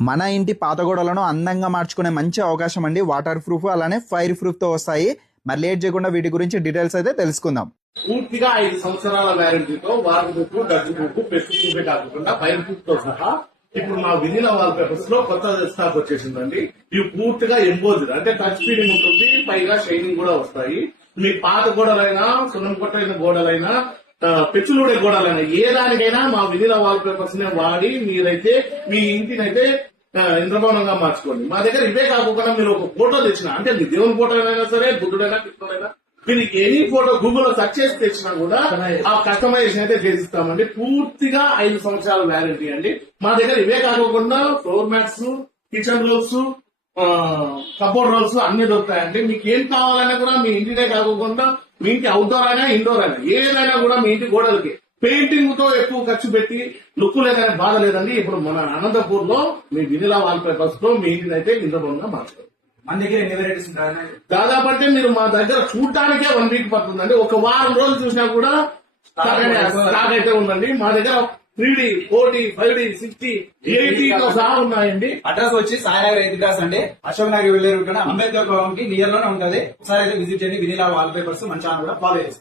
మన ఇంటి పాత గోడలను అందంగా మార్చుకునే మంచి అవకాశం అండి. వాటర్ ప్రూఫ్ అలానే ఫైర్ ప్రూఫ్ తో వస్తాయి. మరి లేట్ చేయకుండా వీటి గురించి డీటెయిల్స్ అయితే తెలుసుకుందాం. పూర్తిగా 5 సంవత్సరాల వ్యారంటీతో waterproof, dustproof, pestproof కాకుండా ఫైర్ ప్రూఫ్ తో సహా ఇప్పుడు మా వినిలా వాల్ పేపర్స్ లో కొత్త స్టాక్ వచ్చేసిందండి. ఇవి పూర్తిగా ఎంబోజ్డ్ అంటే టచ్ ఫీలింగ్ ఉంటుంది, పైగా షైనింగ్ కూడా వస్తాయి. మీ పాత గోడలైనా, సున్నం కొట్టైన గోడలైనా, పెచ్చులుడే గోడలైనా ఏ దానికైనా మా వినిలా వాల్ పేపర్స్ నే వాడి మీరైతే మీ ఇంటినైతే ఇంద్రభవనంగా మార్చుకోండి. మా దగ్గర ఇవే కాకుండా మీరు ఒక ఫోటో తెచ్చిన అంటే మీ దేవుని ఫోటో అయినా సరే, బుద్ధుడైనా కృష్ణుడైనా మీరు ఎనీ ఫోటో గూగుల్లో సెర్చ్ చేసి తెచ్చినా కూడా ఆ కస్టమైజేషన్ అయితే చేసిస్తామండి. పూర్తిగా 5 సంవత్సరాల వ్యారంటీ అండి. మా దగ్గర ఇవే కాకుండా floor mats, kitchen rolls, cupboard rolls అన్ని దొరుకుతాయండి. మీకు ఏం కావాలన్నా కూడా మీ ఇంటినే కాకుండా మీ ఇంటి అవుట్డోర్ అయినా, ఇండోర్ అయినా ఏదైనా కూడా మీ ఇంటి గోడలకి పెయింటింగ్ తో ఎక్కువ ఖర్చు పెట్టి లుక్ లేదని బాధ లేదండి. ఇప్పుడు మన అనంతపూర్ లో మీ వినిలా వాల్ పేపర్స్ తో మీ ఇంటిని అయితే ఇంద్రభవనంగా మార్చుకోండి. మన దగ్గర ఎన్ని వెరైటీస్ ఉంటాయి? దాదాపు అంటే మీరు మా దగ్గర చూడటానికే 1 వీక్ పడుతుందండి. ఒక వారం రోజులు చూసినా కూడా స్టాక్ అయితే ఉందండి. మా దగ్గర 3D, 4D, 5D, 60, 80 తో సహా ఉన్నాయండి. అడ్రస్ వచ్చి సాయినగర్ 8 క్లాస్ అండి. అశోక్ నగర్ వెళ్ళే రూట్ అంబేద్కర్ భవన్ కి నియర్ లోనే ఉంటుంది. ఒకసారి అయితే విజిట్ చేయండి. వినిలా వాల్ పేపర్స్ మన ఛానల్ కూడా ఫాలో చేస్తాం.